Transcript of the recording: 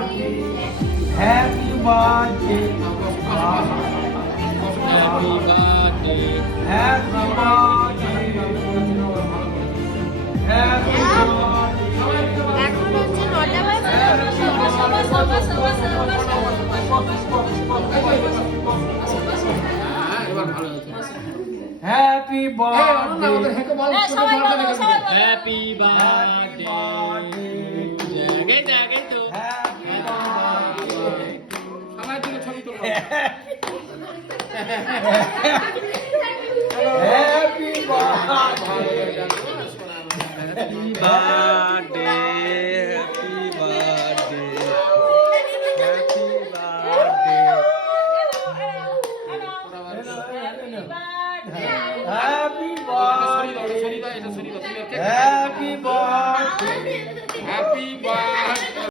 birthday, happy birthday, Happy birthday. happy birthday, happy এখন হচ্ছে 9টা বাজে সবাই এবার ভালো হয়েছে। happy অনন্যা, ওদের birthday, হেঁকে বল, ছোট সবাই বড় বলো, করে সবাই বল। বলো। Happy birthday. জাগে জাগে তো। happy birthday. সবাই দিকে ছবি তোলো। Happy